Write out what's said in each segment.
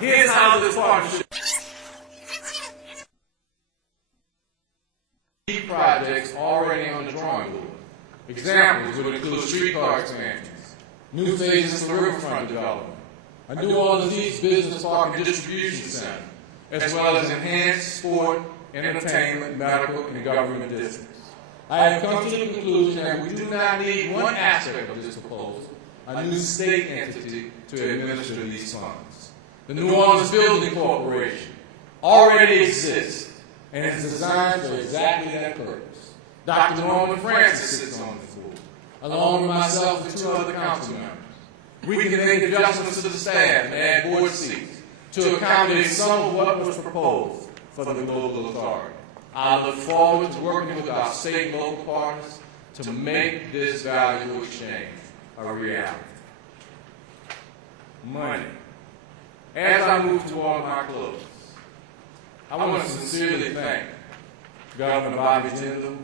Here's how this partnership projects already on the drawing board. Examples would include streetcar expansions, new phases for riverfront development, a New Orleans East Business Park and Distribution Center, as well as enhanced sport, entertainment, medical, and government districts. I have come to the conclusion that we do not need one aspect of this proposal, a new state entity to administer these funds. The New Orleans Building Corporation already exists and is designed for exactly that purpose. Dr. Norman Francis sits on this board, along with myself and 2 other council members. We can make adjustments to the staff and add board seats to accommodate some of what was proposed for the local authority. I look forward to working with our state and local partners to make this valuable exchange a reality. Money. As I move toward my close, I want to sincerely thank Governor Bobby Jindal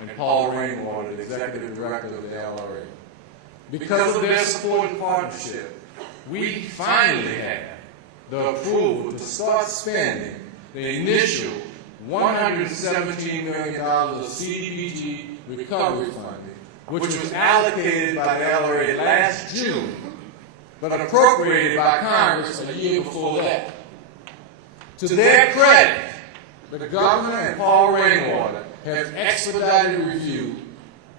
and Paul Rainwater, the Executive Director of the LRA. Because of their support and partnership, we finally have the approval to start spending the initial $117 million of CDBG recovery funding, which was allocated by the LRA last June, but appropriated by Congress a year before that. To their credit, the governor and Paul Rainwater have expedited a review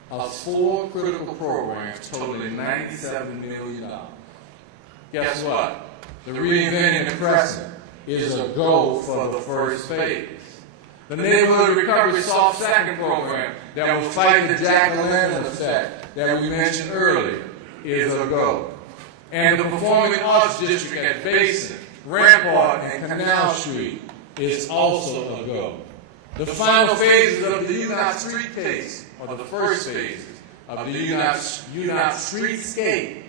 of 4 critical programs totaling $97 million. Guess what? The Reinventing the Crescent is a go for the first phase. The Neighborhood Recovery Soft Stacking Program that will fight the jack-o'-lantern effect that we mentioned earlier is a go. And the Performing Arts District at Basin, Rampart, and Canal Street is also a go. The final phases of the Unite Street case, or the first phases of the Unite Streetscape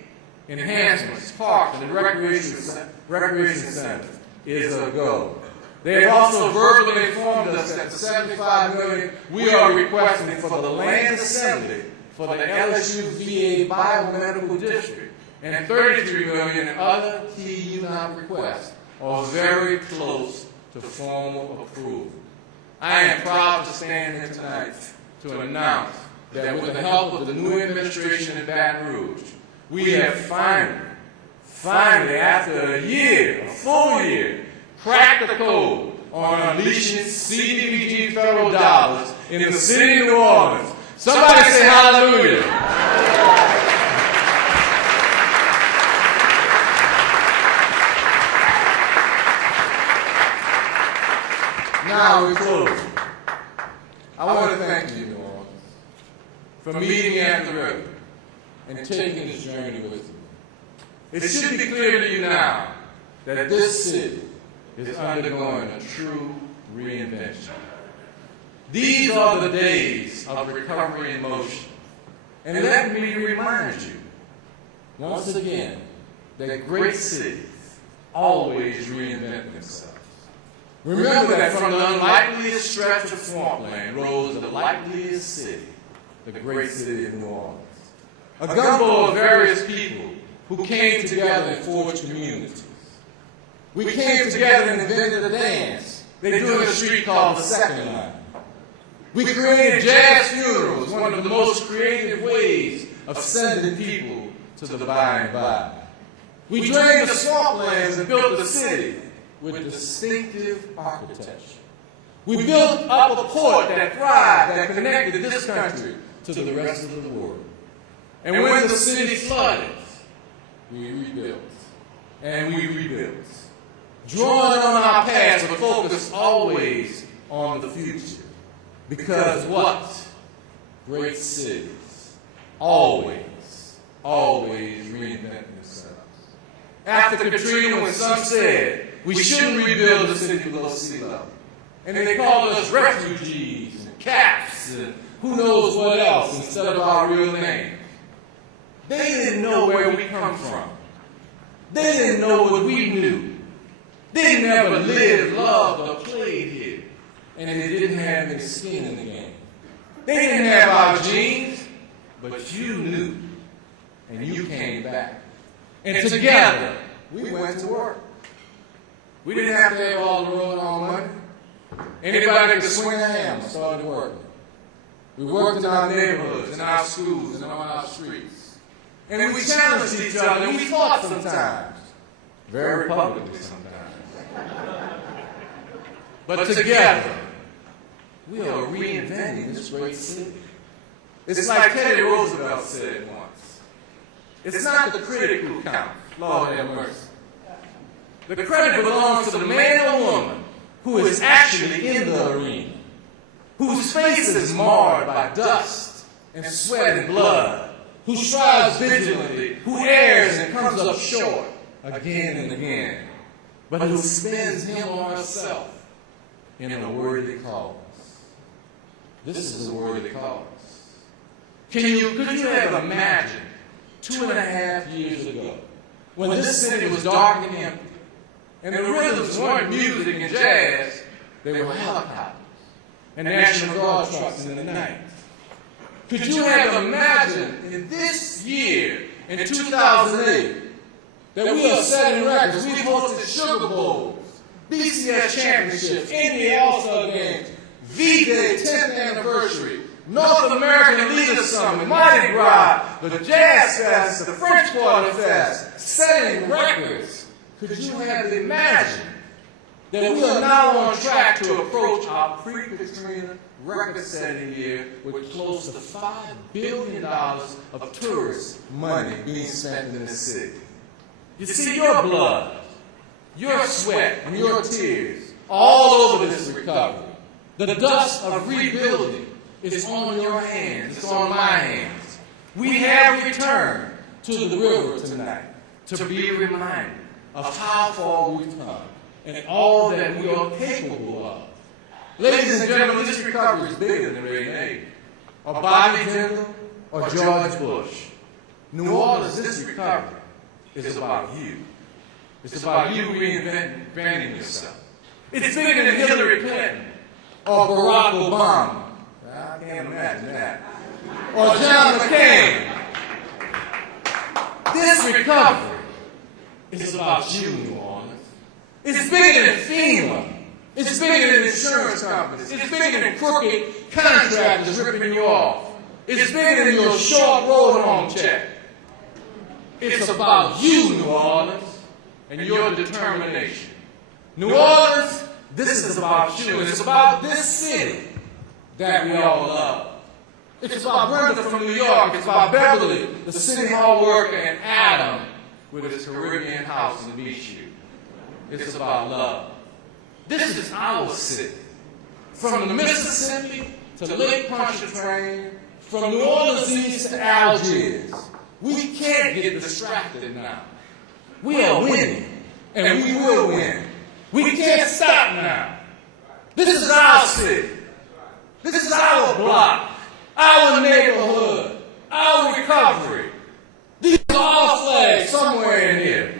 enhancements, parks, and recreation centers is a go. They have also verbally informed us that the $75 million we are requesting for the land assembly for the LSU VA Biomedical District and $33 million in other key Unite requests are very close to formal approval. I am proud to stand here tonight to announce that with the help of the new administration in Baton Rouge, we have finally, after a full year, cracked the code on unleashing CDBG federal dollars in the city of New Orleans. Somebody say hallelujah. Now we're closing. I want to thank you, New Orleans, for meeting me at the river and taking this journey with you. It should be clear to you now that this city is undergoing a true reinvention. These are the days of recovery in motion. And let me remind you, once again, that great cities always reinvent themselves. Remember that from the unlikeliest stretch of swampland rose the likeliest city, the great city of New Orleans. A gumbo of various people who came together and forged communities. We came together and invented a dance they do in a street called the Second Line. We created jazz funerals, one of the most creative ways of sending people to the by and by. We drained the swamplands and built a city with distinctive architecture. We built up a port that thrived, that connected this country to the rest of the world. And when the city flooded, we rebuilt. And we rebuilt. Drawing on our past, but focused always on the future. Because what? Great cities always reinvent themselves. After Katrina, when some said we shouldn't rebuild the city below sea level, and they called us refugees and caps and who knows what else instead of our real names, they didn't know where we come from. They didn't know what we knew. They never lived, loved, or played here. And they didn't have any skin in the game. They didn't have our genes, but you knew. And you came back. And together, we went to work. We didn't have to have all the road on money. Anybody could swing a hammer started working. We worked in our neighborhoods, in our schools, and on our streets. And we challenged each other, and we fought sometimes. Very publicly sometimes. But together, we are reinventing this great city. It's like Teddy Roosevelt said once. It's not the critic who counts. Lord have mercy. The credit belongs to the man or woman who is actually in the arena, whose face is marred by dust and sweat and blood, who strives vigilantly, who errs and comes up short again and again, but who spends him or herself in a worthy cause. This is a worthy cause. Could you have imagined 2.5 years ago, when this city was dark and empty, and the rhythms weren't music and jazz, they were helicopters and National Guard trucks in the night? Could you have imagined in this year, in 2008, that we are setting records? We've hosted Sugar Bowls, BCS championships, NBA All-Star games, V-Day 10th anniversary, North American Leaders Summit, Mardi Gras, the Jazz Fest, the French Quarter Fest, setting records. Could you have imagined that we are now on track to approach our pre-Katrina record-setting year with close to $5 billion of tourist money being spent in the city? You see, your blood, your sweat, and your tears all over this recovery. The dust of rebuilding is on your hands. It's on my hands. We have returned to the river tonight to be reminded of how far we've come and all that we are capable of. Ladies and gentlemen, this recovery is bigger than Ray Nagin, or Bobby Jindal, or George Bush. New Orleans, this recovery is about you. It's about you reinventing yourself. It's bigger than Hillary Clinton or Barack Obama. I can't imagine that. Or John McCain. This recovery is about you, New Orleans. It's bigger than FEMA. It's bigger than insurance companies. It's bigger than crooked contractors ripping you off. It's bigger than your short road home check. It's about you, New Orleans, and your determination. New Orleans, this is about you. And it's about this city that we all love. It's about Brenda from New York. It's about Beverly, the city hall worker, and Adam with his Caribbean house in Beachview. It's about love. This is our city. From the Mississippi to Lake Pontchartrain, from New Orleans East to Algiers. We can't get distracted now. We are winning, and we will win. We can't stop now. This is our city. This is our block, our neighborhood, our recovery. These are all flags somewhere in here.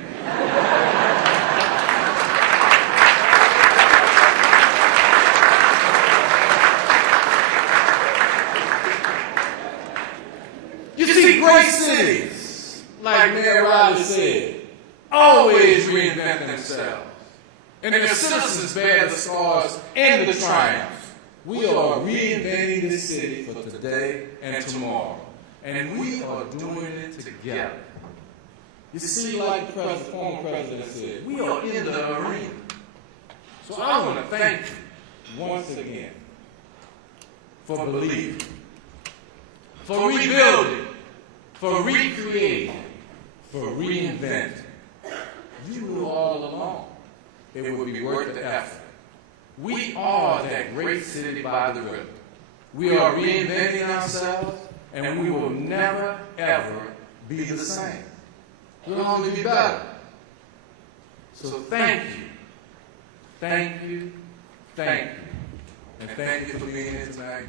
You see, great cities, like Mayor Riley said, always reinvent themselves. And their citizens bear the scars and the triumphs. We are reinventing this city for today and tomorrow. And we are doing it together. You see, like the former president said, we are in the arena. So I want to thank you once again for believing, for rebuilding, for recreating, for reinventing. You knew all along it would be worth the effort. We are that great city by the river. We are reinventing ourselves, and we will never, ever be the same. We'll only be better. So thank you, thank you, thank you, and thank you for being here tonight.